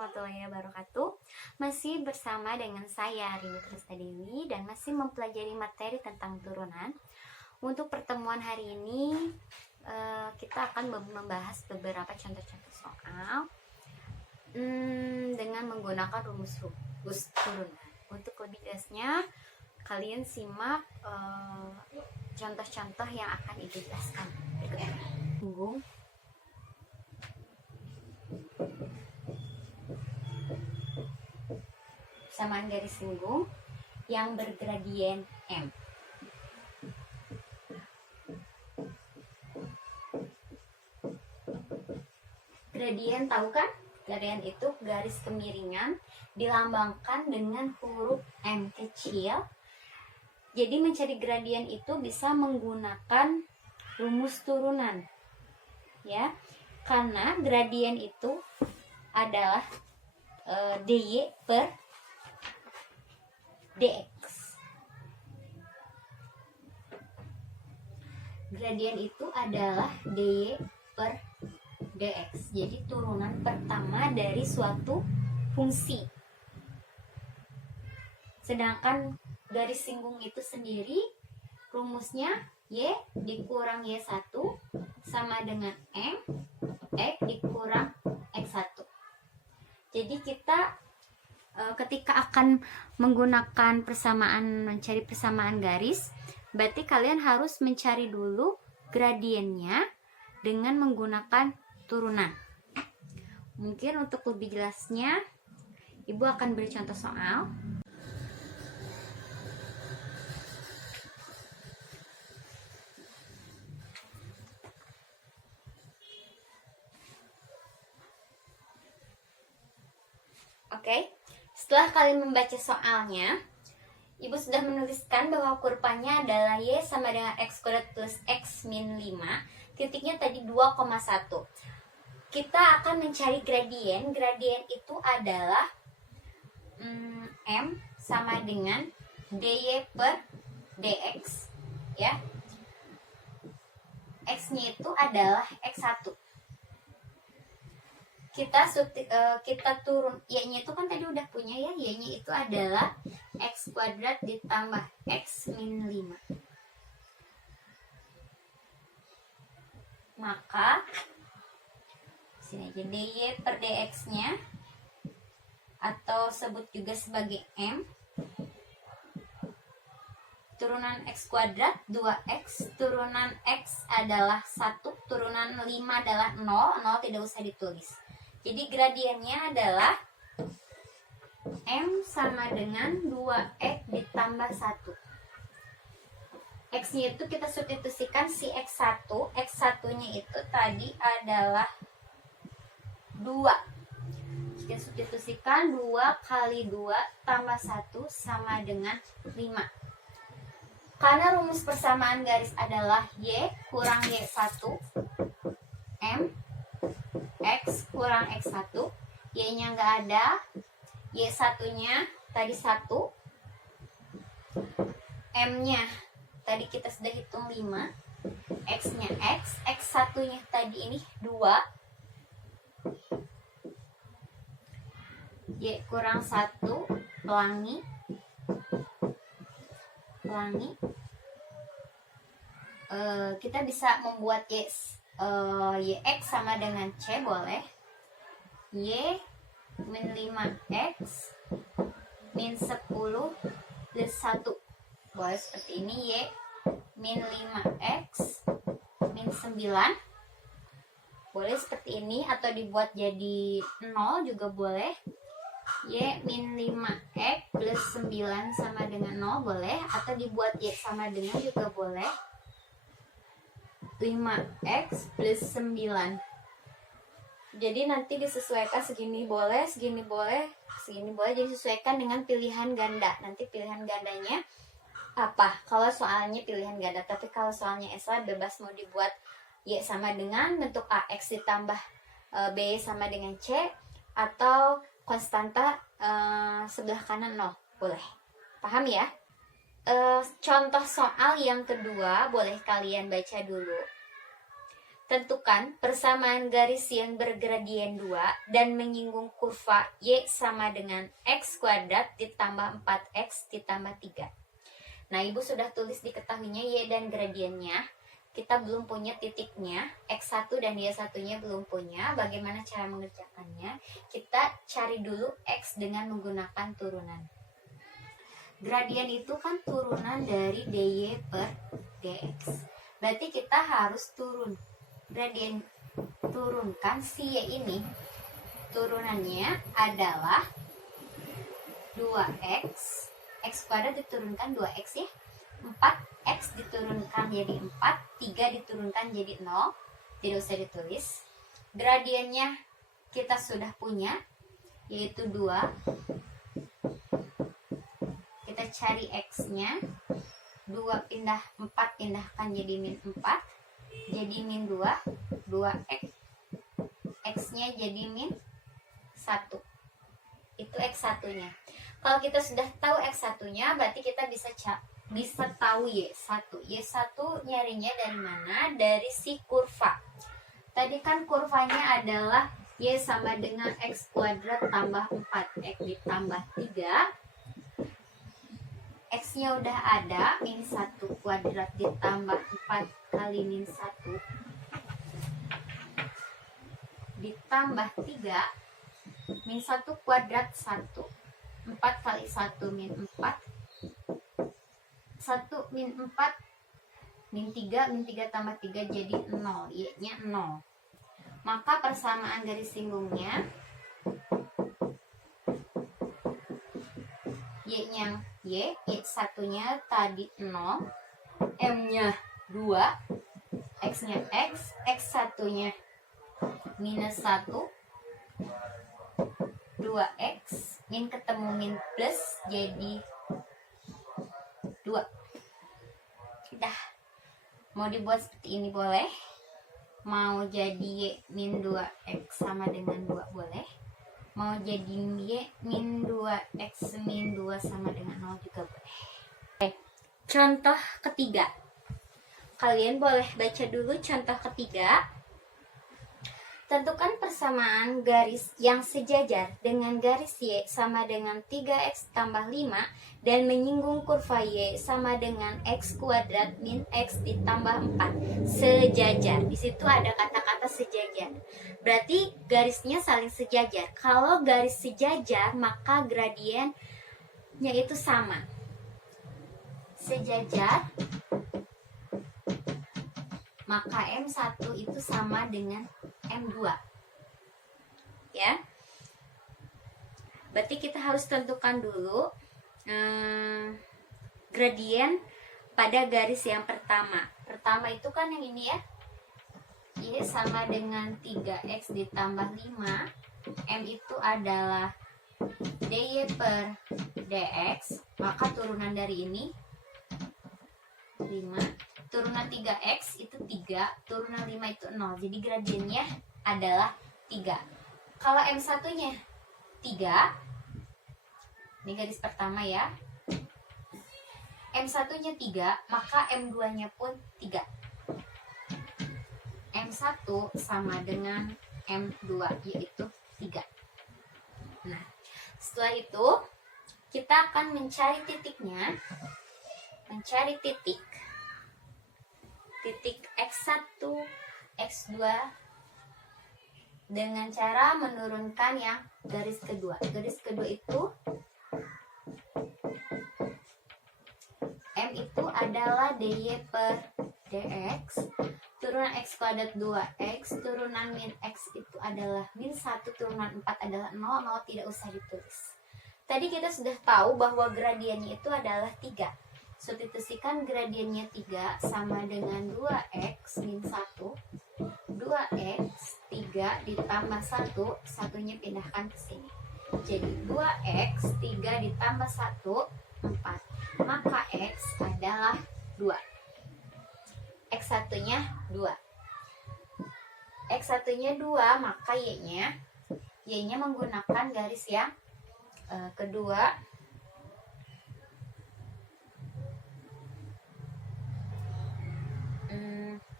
warahmatullahi wabarakatuh. Masih bersama dengan saya Rini Trista Dewi dan masih mempelajari materi tentang turunan. Untuk pertemuan hari ini kita akan membahas beberapa contoh-contoh soal dengan menggunakan rumus turunan. Untuk lebih jelasnya, kalian simak contoh-contoh yang akan Ibu jelaskan berikutnya. Persamaan garis singgung yang bergradien M. Gradien tahu kan? Gradien itu garis kemiringan dilambangkan dengan huruf M kecil. Jadi mencari gradien itu bisa menggunakan rumus turunan. Ya. Karena gradien itu adalah dy per dx. Gradien itu adalah dy per dx. Jadi turunan pertama dari suatu fungsi. Sedangkan garis singgung itu sendiri rumusnya y dikurang y1 sama dengan m x dikurang x1. Jadi kita ketika akan menggunakan mencari persamaan garis, berarti kalian harus mencari dulu gradiennya dengan menggunakan turunan. Mungkin untuk lebih jelasnya, Ibu akan beri contoh soal. Oke. Setelah kalian membaca soalnya, Ibu sudah menuliskan bahwa kurvanya adalah Y sama dengan X kuadrat plus X min 5. Titiknya tadi 2,1. Kita akan mencari gradien. Gradien itu adalah M sama dengan dy per dx. Ya. X-nya itu adalah X1. Kita turun y-nya itu kan tadi udah punya ya, y-nya itu adalah x kuadrat ditambah x min 5. Maka sini aja dy per dx nya atau sebut juga sebagai m turunan x kuadrat 2x, turunan x adalah 1, turunan 5 adalah 0 tidak usah ditulis. Jadi gradiennya adalah M sama dengan 2X ditambah 1. X-nya itu kita substitusikan si X1. X1-nya itu tadi adalah 2. Kita substitusikan 2 kali 2 tambah 1 sama dengan 5. Karena rumus persamaan garis adalah Y kurang Y1 M X kurang X1, Y-nya nggak ada, Y1-nya tadi 1, M-nya tadi kita sudah hitung 5, X-nya X, X1-nya tadi ini 2, Y kurang 1, pelangi, kita bisa membuat Yx sama dengan C boleh. Y min 5X min 10 plus 1 boleh seperti ini. Y min 5X min 9 boleh seperti ini, atau dibuat jadi 0 juga boleh. Y min 5X plus 9 sama dengan 0 boleh, atau dibuat Y sama dengan juga boleh 5x plus 9. Jadi nanti disesuaikan segini boleh, segini boleh, segini boleh. Jadi sesuaikan dengan pilihan ganda. Nanti pilihan gandanya apa? Kalau soalnya pilihan ganda, tapi kalau soalnya esai bebas mau dibuat Y sama dengan bentuk AX ditambah B sama dengan C, atau konstanta sebelah kanan 0. Boleh. Paham ya? Contoh soal yang kedua boleh kalian baca dulu. Tentukan persamaan garis yang bergradien 2 dan menyinggung kurva Y sama dengan X kuadrat ditambah 4X ditambah 3. Nah, Ibu sudah tulis diketahuinya Y dan gradiennya. Kita belum punya titiknya, X1 dan Y1-nya belum punya. Bagaimana cara mengerjakannya? Kita cari dulu X dengan menggunakan turunan. Gradien itu kan turunan dari dy per dx. Berarti kita harus gradien turunkan si Y ini. Turunannya adalah 2x. X kuadrat diturunkan 2x ya. 4x diturunkan jadi 4, 3 diturunkan jadi 0. Tidak usah ditulis. Gradiennya kita sudah punya, yaitu 2. Kita cari x-nya. 4 pindahkan jadi min 4. Jadi min 2. 2x. X-nya jadi min 1. Itu x1-nya. Kalau kita sudah tahu x1-nya, berarti kita bisa tahu y1. Y1 nyarinya dari mana? Dari si kurva. Tadi kan kurvanya adalah y sama dengan x kuadrat tambah 4x ditambah 3. X-nya udah ada, min 1 kuadrat ditambah 4 kali min 1 ditambah 3. Min 1 kuadrat 1. 4 kali 1 min 4. 1 min 4 min 3 tambah 3 jadi 0. Y-nya 0. Maka persamaan garis singgungnya Y-nya Y1-nya tadi 0, M-nya 2, X-nya X, X1-nya minus 1, 2x, min ketemu min plus jadi 2. Udah. Mau dibuat seperti ini boleh. Mau jadi y min 2x sama dengan 2 boleh. Mau jadi y min 2x min 2 sama dengan 0 juga boleh. Oke. Contoh ketiga. Kalian boleh baca dulu contoh ketiga. Tentukan persamaan garis yang sejajar dengan garis Y sama dengan 3X tambah 5 dan menyinggung kurva Y sama dengan X kuadrat min X ditambah 4. Sejajar. Di situ ada kata-kata sejajar. Berarti garisnya saling sejajar. Kalau garis sejajar, maka gradiennya itu sama. Sejajar, maka M1 itu sama dengan M2 ya. Berarti kita harus tentukan dulu gradien pada garis yang pertama. Pertama itu kan yang ini ya, Y sama dengan 3X ditambah 5. M itu adalah dy per dx. Maka turunan dari ini 5. Turunan 3x itu 3, turunan 5 itu 0. Jadi gradiennya adalah 3. Kalau M1-nya 3, ini garis pertama ya. M1-nya 3, maka M2-nya pun 3. M1 sama dengan M2 yaitu 3. Nah, setelah itu kita akan mencari titiknya. Mencari titik X1, X2 dengan cara menurunkan yang garis kedua. Garis kedua itu M itu adalah dy per dx. Turunan x kuadrat 2x, turunan min x itu adalah min 1, turunan 4 adalah 0, 0 tidak usah ditulis. Tadi kita sudah tahu bahwa gradiennya itu adalah 3. Substitusikan gradiennya 3 sama dengan 2x min 1. 2x 3 ditambah 1, satunya pindahkan ke sini. Jadi 2x 3 ditambah 1, 4. Maka x adalah 2. X1-nya 2. X1-nya 2, maka Y-nya menggunakan garis yang kedua.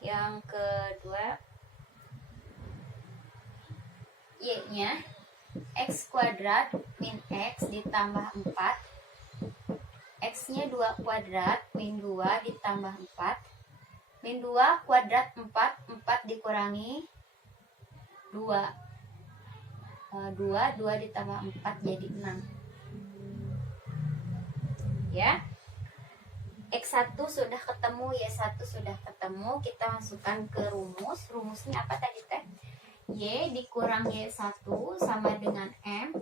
Yang kedua Y-nya X kuadrat min X ditambah 4, X-nya 2 kuadrat min 2 ditambah 4, min 2 kuadrat 4, 4 dikurangi 2, 2 ditambah 4 jadi 6 ya. X1 sudah ketemu, Y1 sudah ketemu. Kita masukkan ke rumus. Rumusnya apa tadi teh? Y dikurang Y1 sama dengan M.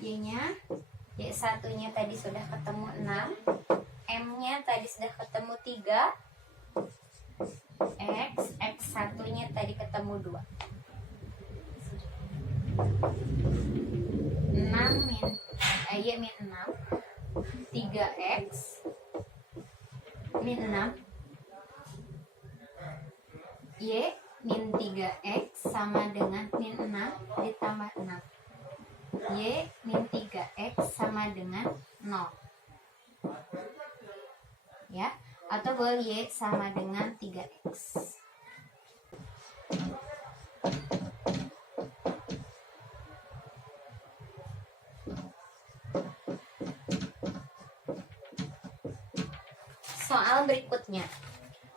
Y-nya, Y1 nya tadi sudah ketemu 6, M nya tadi sudah ketemu 3, X1 nya tadi ketemu 2. 6 min Y min 6, 3X min 6, Y min 3X sama dengan min 6 ditambah 6, Y min 3X sama dengan 0 ya, atau boleh Y sama dengan 3X.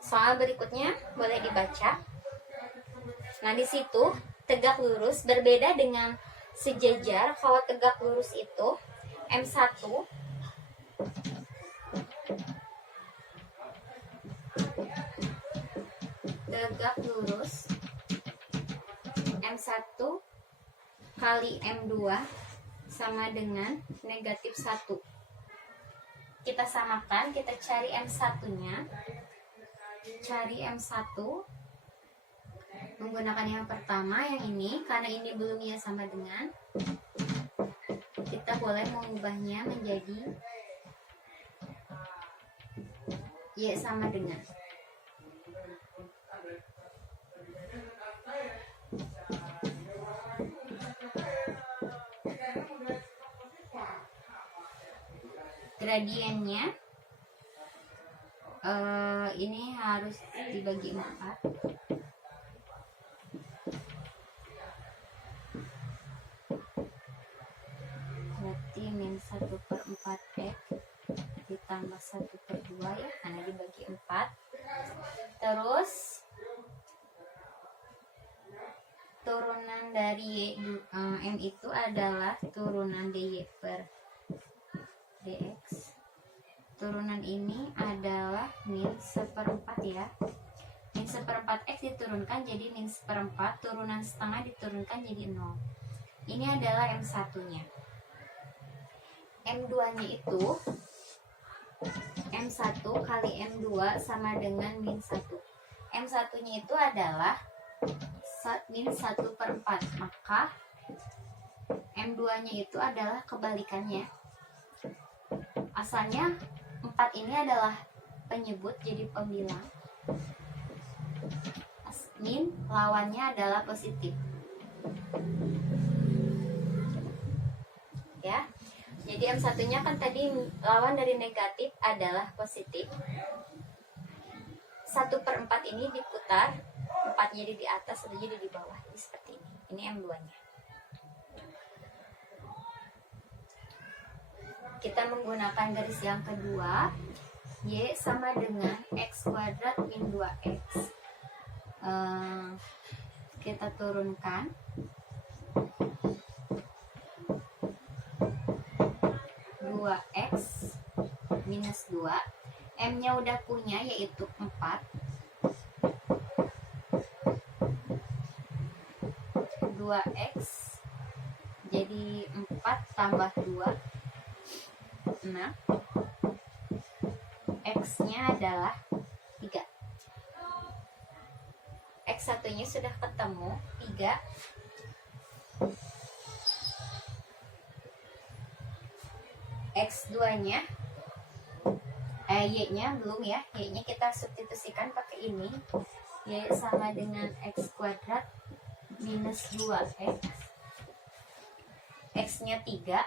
Soal berikutnya boleh dibaca. Nah, di situ tegak lurus berbeda dengan sejajar. Kalau tegak lurus itu M1 tegak lurus M1 kali M2 sama dengan negatif 1. Kita samakan, kita cari M1-nya. Cari M1 menggunakan yang pertama, yang ini. Karena ini belum ya sama dengan, kita boleh mengubahnya menjadi Y sama dengan. Gradiennya ini harus dibagi 4. Berarti min 1/4 X ditambah 1/2 ya, karena dibagi 4. Terus turunan dari M itu adalah turunan dy per dx. Turunan ini adalah min 1/4 ya. Min 1/4 X diturunkan jadi min 1/4, turunan setengah diturunkan jadi 0. Ini adalah M1 nya. M2 nya itu M1 kali M2 sama dengan min 1. M1 nya itu adalah min 1/4, maka M2 nya itu adalah kebalikannya. Asalnya 4 ini adalah penyebut jadi pembilang, min lawannya adalah positif ya. Jadi M1 nya kan tadi lawan dari negatif adalah positif. 1/4 ini diputar, 4 jadi di atas, 1 jadi di bawah, jadi seperti ini. Ini M2 nya. Kita menggunakan garis yang kedua, Y sama dengan X kuadrat min 2X. Kita turunkan. X minus 2. M nya udah punya, yaitu 4. 2X jadi 4 tambah 2 6. X nya adalah 3. X1 nya sudah ketemu 3. X2 nya Y nya belum ya. Y nya kita substitusikan pakai ini. Y sama dengan X kuadrat minus 2X. X nya 3,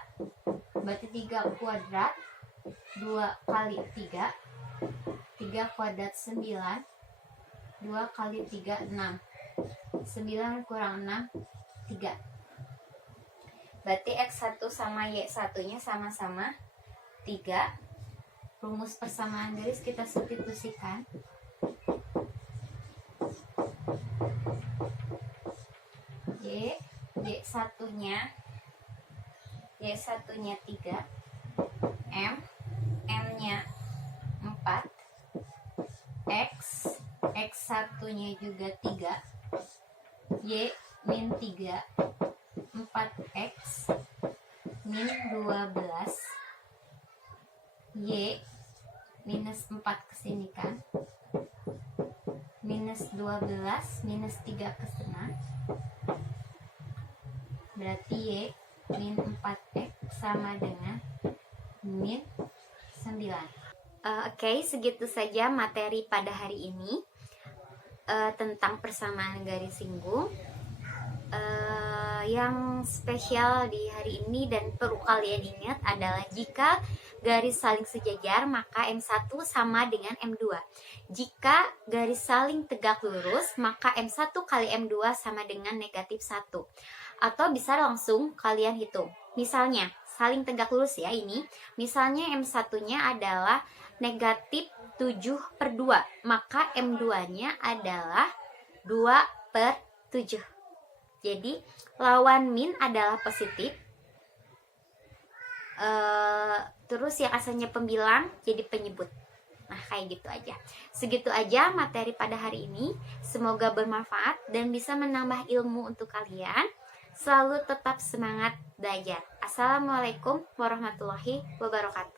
berarti 3 kuadrat 2 kali 3, 3 kuadrat 9, 2 kali 3 6. 9 kurang 6, 3. Berarti X1 sama Y1 nya sama-sama 3. Rumus persamaan garis kita substitusikan. Y1 nya 3, M nya 4, X1 nya juga 3, Y min 3, 4X min 12, Y minus 4 kesini kan, minus 12 minus 3 ke sana, berarti Y min 4X sama dengan min 9. Oke, segitu saja materi pada hari ini tentang persamaan garis singgung. Yang spesial di hari ini dan perlu kalian ingat adalah jika garis saling sejajar maka M1 sama dengan M2. Jika garis saling tegak lurus maka M1 kali M2 sama dengan negatif 1. Atau bisa langsung kalian hitung. Misalnya saling tegak lurus ya ini. Misalnya M1 nya adalah negatif 7/2, maka M2 nya adalah 2/7. Jadi lawan min adalah positif, terus yang asalnya pembilang jadi penyebut. Nah kayak gitu aja. Segitu aja materi pada hari ini. Semoga bermanfaat dan bisa menambah ilmu untuk kalian. Selalu tetap semangat belajar. Assalamualaikum warahmatullahi wabarakatuh.